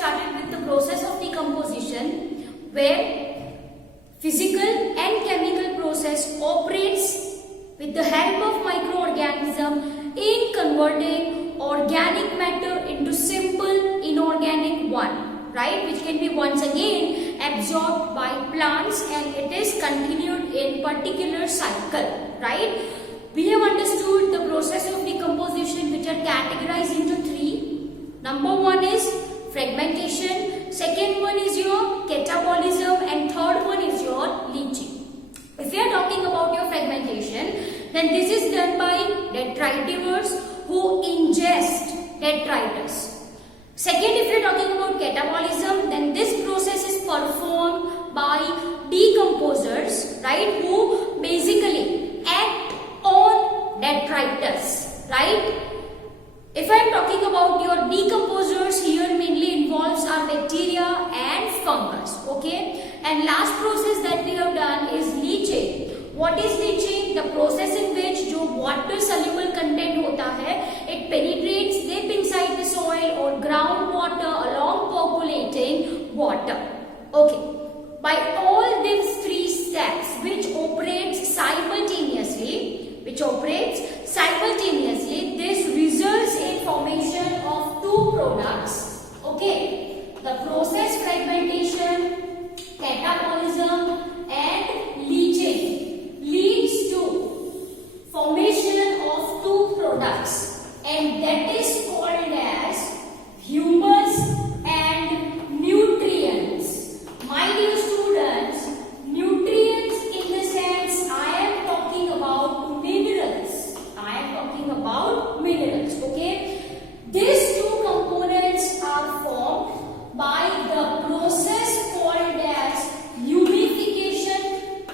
started with the process of decomposition, where physical and chemical process operates with the help of microorganism in converting organic matter into simple inorganic one, right, which can be once again absorbed by plants, and it is continued in particular cycle, right. We have understood the process of decomposition, which are categorized into three. Number one is fragmentation, second one is your catabolism, and third one is your leaching. If we are talking about your fragmentation, then this is done by detritivores who ingest detritus. Second, if you are talking about catabolism, then this process is performed by decomposers, right, who basically act on detritus, right. If I am talking about your decomposers, here mainly involves our bacteria and fungus, okay. And last process that we have done is leaching. What is leaching? The process in which जो water soluble content होता है, it penetrates deep inside the soil or groundwater along percolating water, okay. By all these three steps, which operates simultaneously, this results in formation of two products, okay. The process fragmentation, catabolism and leaching leads to formation of two products, and that is called as humus and nutrients. My dear students, nutrients in the sense I am talking about minerals, okay. These two components are formed by the process called as humification,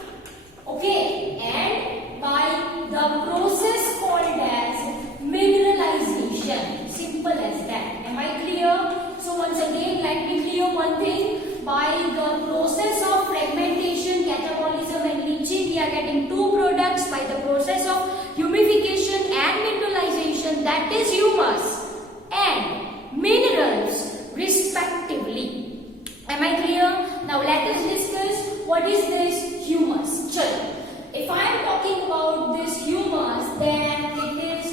okay, and by the process called as mineralization. Simple as that. Am I clear? So once again, let me clear one thing. By the process of fragmentation, catabolism and leaching, we are getting two products. By the process of humification and mineralization, that is humus and minerals respectively. Am I clear? Now let us discuss what is this humus. Chalo. If I am talking about this humus, then it is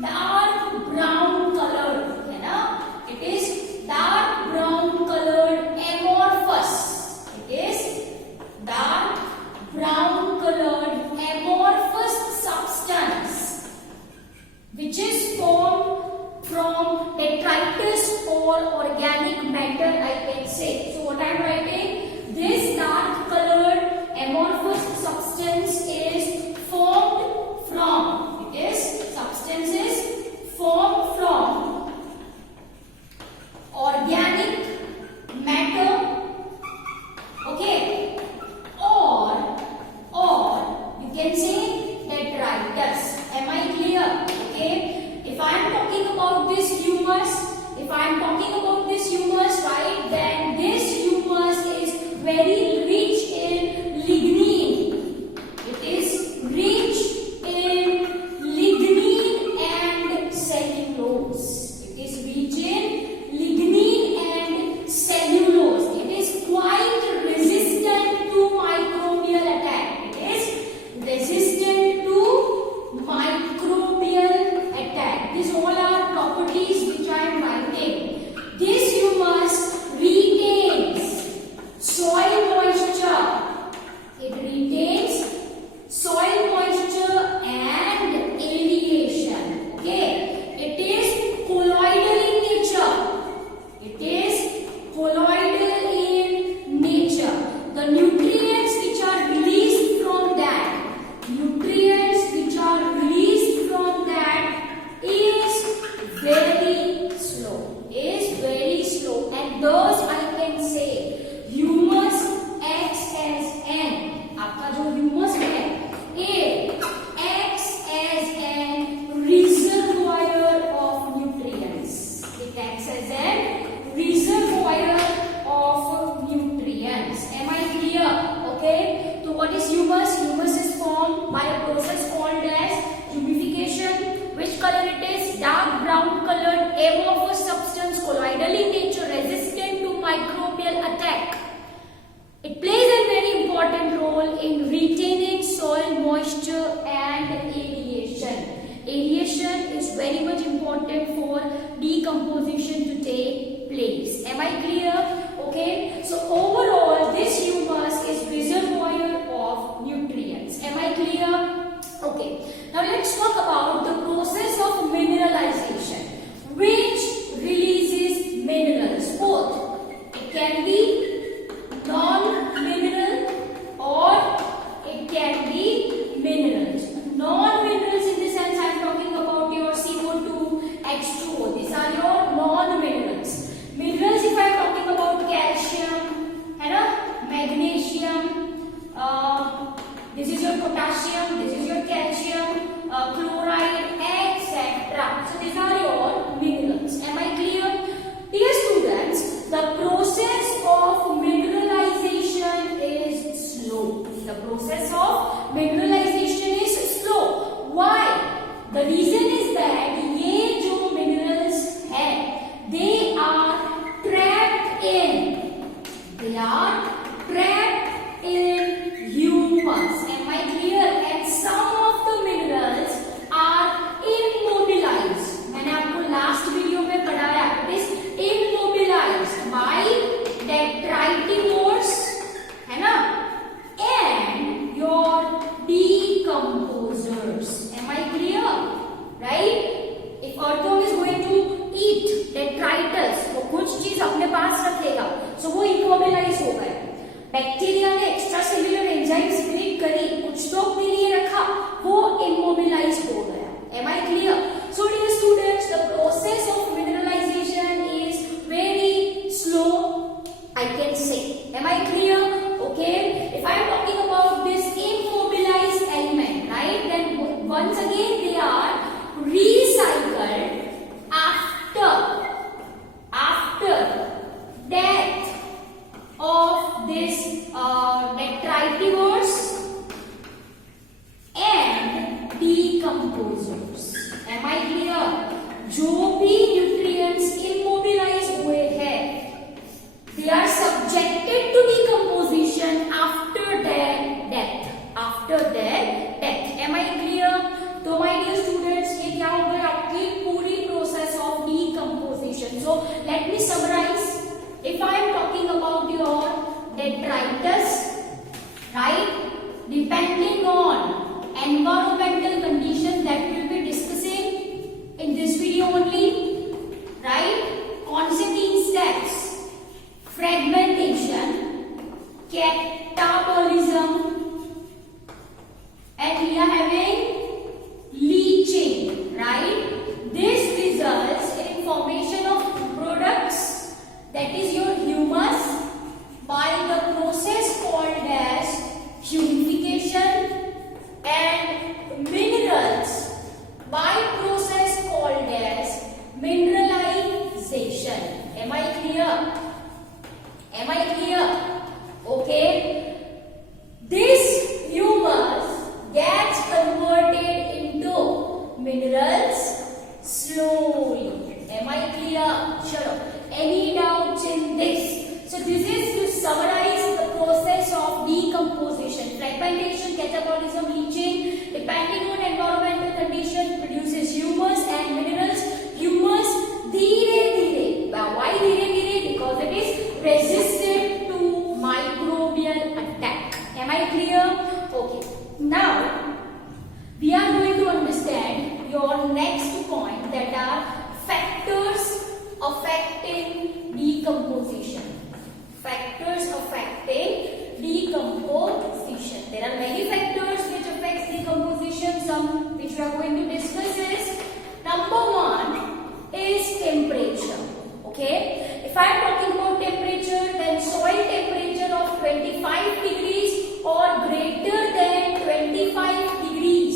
dark brown colored, है ना? It is dark brown colored amorphous. It is dark brown colored amorphous substance which is formed from detritus or organic matter, I can say. So what I am writing, this dark colored amorphous substance is formed from, substance is formed from organic matter, okay, or you can say detritus. Am I clear? Okay. If I am talking about this humus, right, then this humus is very rich in lignin. It is rich in lignin and cellulose. It is rich in lignin and cellulose. It is quite resistant to microbial attack. It is resistant to microbial attack. These all are properties which I am writing. This humus retains soil moisture. It retains soil moisture and aeration. Okay. It is colloidal in nature. It is colloidal in nature. The nutrients which are released from that, is very slow, and thus I can say humus acts as an, आपका जो humus है, it acts as an reservoir of nutrients. It acts as an reservoir can be non-mineral or it can be minerals. Non-minerals in the sense I am talking about your CO2, H2O. These are your non-minerals. Minerals if I am talking about calcium, है ना, magnesium, this is your potassium, this is your calcium, chloride, etc. So these are your minerals. Am I clear? Dear students, the process of mineralization is slow. The process of mineralization is slow. Why? The reason is that ये जो minerals है, they are trapped in humus. Am I clear? And some of the minerals are immobilized. मैंने आपको last video में पढ़ाया. It is immobilized by detritivores, है ना? And your decomposers. Am I clear? Right? If earthworm is going to eat detritus, तो कुछ चीज अपने पास रखेगा, so वो immobilize हो गया. बैक्टीरिया ने एक्स्ट्रा सेल्यूलर एंजाइम सीक्रेट करी, कुछ तो अपने लिए रखा, वो immobilize हो गया. Am I clear? So dear students, the process of mineralization is very slow, I can say. Am I clear? Okay. If I am talking about this immobilized element, right? Then once again they are recycled after death of this detritivores and decomposers. Am I clear? जो भी nutrients immobilize हुए हैं, they are subjected to decomposition after their death. Am I clear? तो my dear students, ये क्या हो गया आपकी पूरी process of decomposition. So let me summarize. If I am talking about your detritus, right? Depending on environmental conditions that we will be discussing in this video only, right? Constituting steps: fragmentation, catabolism, and we are having leaching, right? This results in formation of products, that is your humus, by the process called as humidification, and minerals by process called as mineralization. Am I clear? Okay. This humus gets converted into minerals slowly. Am I clear? Chalo. Any doubts in this? So this is to summarize the process of decomposition. Fragmentation, catabolism, leaching, depending on environmental condition, produces humus and minerals. Humus धीरे धीरे. Why धीरे धीरे? Because it is resistant to microbial attack. Am I clear? Okay. Now we are going to understand your next point, that are factors affecting decomposition. Factors affecting decomposition. There are many factors which affects decomposition. Some which we are going to discuss is, number one is temperature. Okay. If I am talking about temperature, then soil temperature of 25 degrees or greater than 25 degrees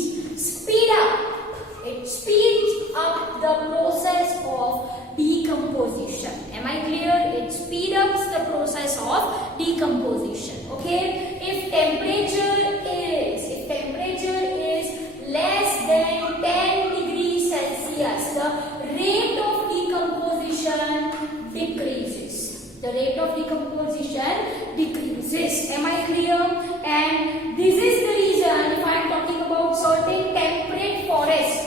speeds up the process of decomposition. Am I clear? It speeds up the process of decomposition. Okay. If temperature is less than 10 degrees Celsius, the rate of decomposition decreases. Am I clear? And this is the reason, if I am talking about certain temperate forest,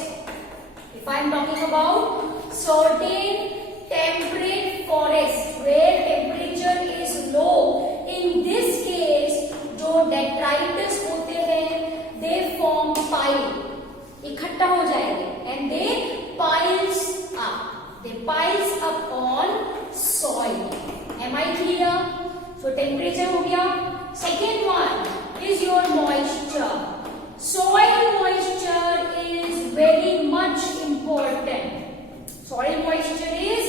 where temperature is low, in this case जो detritus होते हैं, they form pile, इकट्ठा हो जाएंगे, and they piles up on soil. Am I I clear? So temperature हो गया. Second one is your moisture. Soil moisture is very much important. Soil moisture is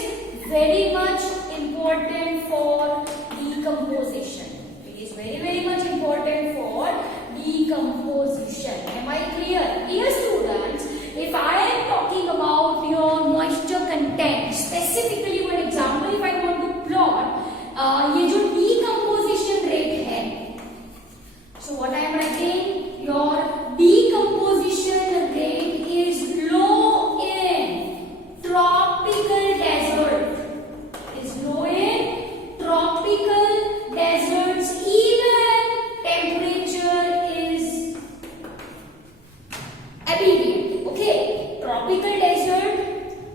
very much important for decomposition. It is very much important for decomposition. Am I clear? Dear students, if I am talking about your moisture content, specifically one example if I want to plot, ये जो decomposition rate है, so what I am writing, your decomposition rate is low in tropical desert. Is low in tropical deserts. Even temperature is ambient. Okay, tropical desert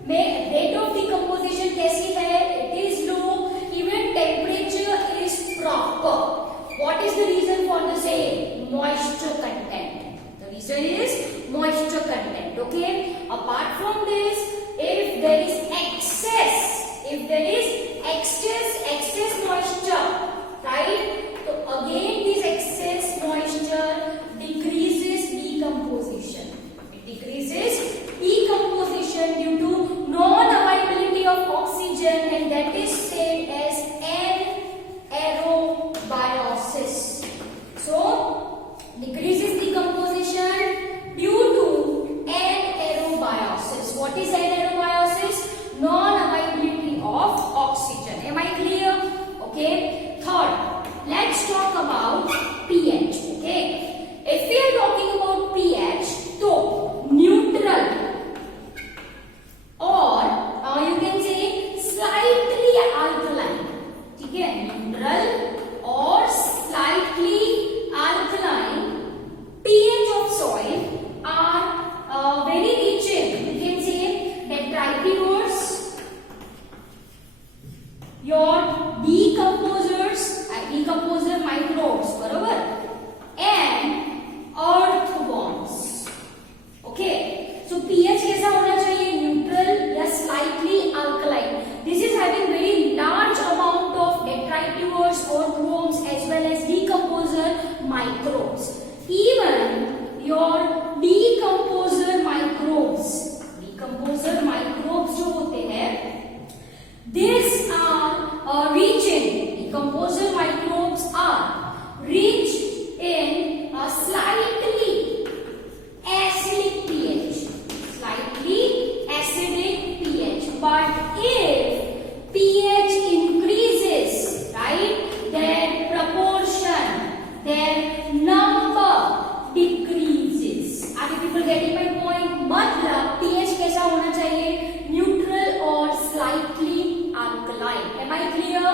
में rate of decomposition कैसी है? It is low. Even temperature is proper. What is the reason for the same? Moisture content. The reason is moisture content. Okay. Apart from this, if there is excess moisture, right? So again, this excess moisture decreases decomposition. It decreases decomposition due to non-availability of oxygen, and that is said as anaerobiosis. So decreases decomposition due to anaerobiosis. What is anaerobiosis? Non-availability of oxygen. Am I clear? Okay. Third, let's talk about pH. Okay. If we are talking about pH, so neutral or you can say slightly alkaline. ठीक है? Neutral or slightly alkaline pH of soil are very rich in, you can say, detritivores, your decomposer microbes, बरोबर, and earthworms. Okay, so pH कैसा होना चाहिए? Neutral या slightly alkaline. This is having very large amount of detritivores, earthworms as well as decomposer microbes. Even your decomposer microbes जो होते हैं, these are rich in, decomposer microbes are rich in a slightly acidic pH. But if pH increases, right, their proportion, their number decreases. Are you people getting my point? मतलब pH कैसा होना चाहिए? Neutral or slightly alkaline. Am I clear?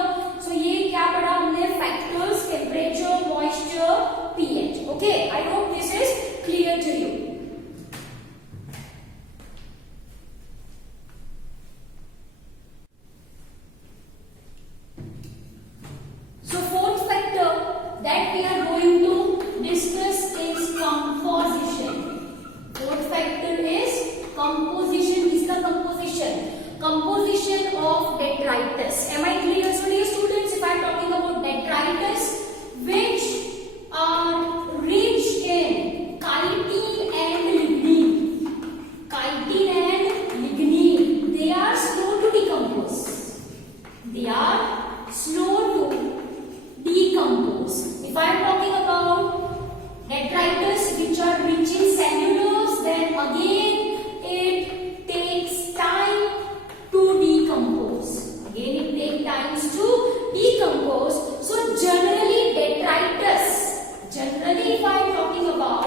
So ये क्या पढ़ा हमने? Factors, temperature, moisture, pH. Okay, I hope this is clear to you. So fourth factor that we are going to discuss is composition. Fourth factor is composition. किसका composition? Composition of detritus. Am I clear? So dear students, if I am talking about detritus, which are rich in chitin and lignin. Chitin and lignin. They are slow to decompose. They are slow to decompose. If I am talking about detritus which are rich in cellulose, then again it takes time to decompose. Again it takes times to decompose. So generally if I am talking about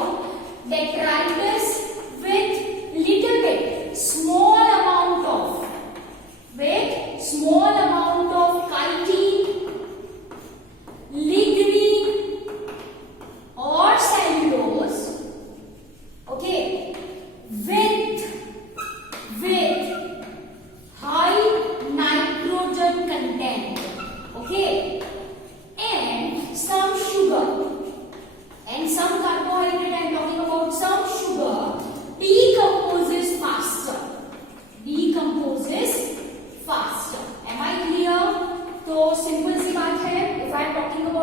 detritus with little bit, small amount of chitin, lignin or cellulose, okay, with high nitrogen content, okay, and some sugar and some carbohydrate. I am talking about some sugar decomposes faster. Am I clear? तो simple C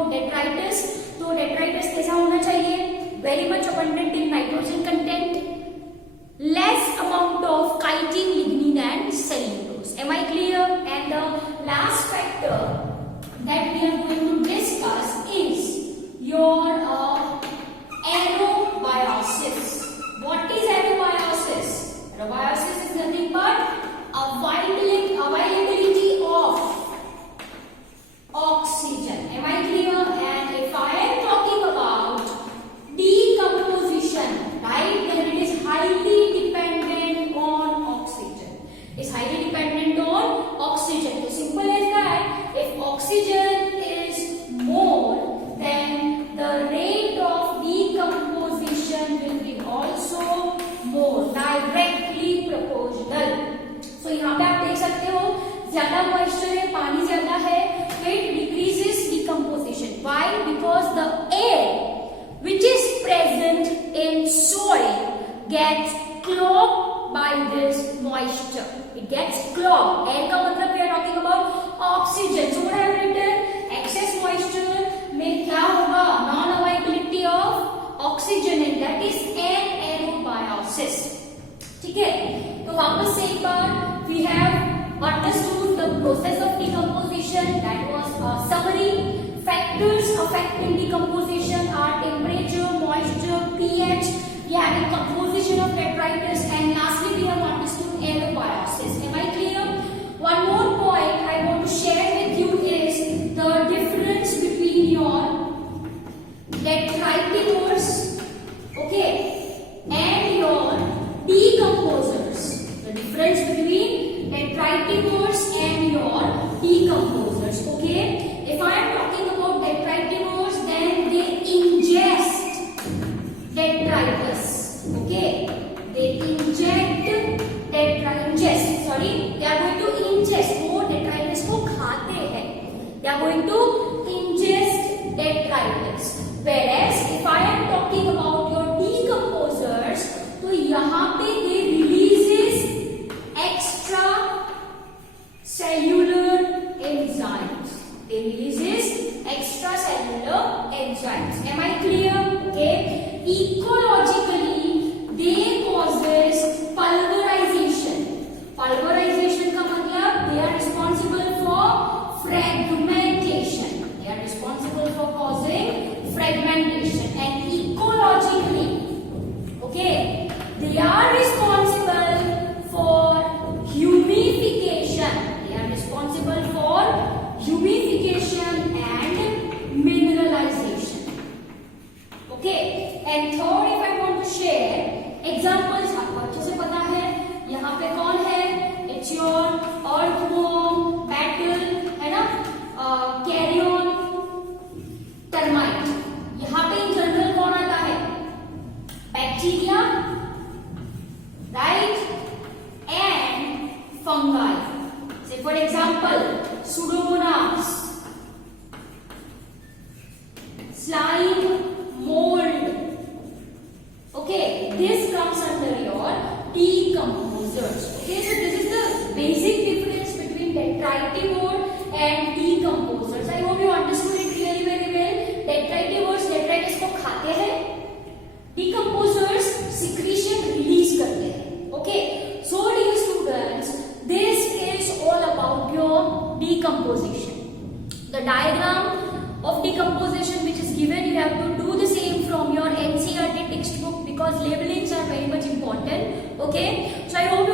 about detritus, तो detritus कैसा होना चाहिए? Very much abundant in nitrogen content, less amount of chitin, lignin and cellulose. Am I clear? And the last factor that we are going to discuss is your aerobiosis. What is aerobiosis? Aerobiosis is nothing but availability of oxygen. Am I clear? And if I am talking about decomposition, right, then it is highly dependent on oxygen. It's highly dependent on oxygen. So simple as that. If oxygen is more, then the rate of decomposition will be also more, directly proportional. So यहाँ पे आप देख सकते हो ज्यादा moisture है, पानी ज्यादा है, it decreases decomposition. Why? Because the air which is present in soil gets clogged by this moisture. It gets clogged. Air का मतलब we are talking about oxygen. So what I have written, excess moisture में क्या होगा? Non-availability of oxygen, and that is aerobiosis. ठीक है? तो वापस से एक बार we have understood the process of decomposition. That was a summary. Factors affecting decomposition are temperature, moisture, pH. We have a composition of detritus, and lastly we have understood aerobiosis. Am I clear? One more point I want to share with you is the difference between your detritivores, okay, and your decomposers. The difference between detritivores and your decomposers, okay. If I am talking about detritivores, then they ingest detritus, okay. They they are going to ingest, वो detritus को खाते हैं. They are going to ingest detritus. Whereas if I am talking about your decomposers, तो यहाँ पे they releases extra cellular enzymes. They releases extracellular enzymes. Am I clear? Okay. Ecologically, they causes pulverization. Pulverization का मतलब they are responsible for fragmentation. They are responsible for causing fragmentation. And ecologically, okay, they are responsible for humification. They are responsible for humification and mineralization. Okay. And third, if I want to share examples, आपको अच्छे से पता है यहाँ पे कौन है? It's your earthworm, beetle, है ना, carrion, termite. यहाँ पे in general कौन आता है? Bacteria, right, and fungi. Say for example, Pseudomonas, slime, mold. Okay, this comes under your decomposers. Okay, so this is the basic difference between detritivore and decomposers. I hope you understood it really very well. Detritivores detritus को खाते हैं, decomposers secretion release करते हैं. Okay, so dear students, this is all about your decomposition. The diagram of decomposition which is given, you have to do the same from your NCERT textbook because labelings are very much important. Okay, so I hope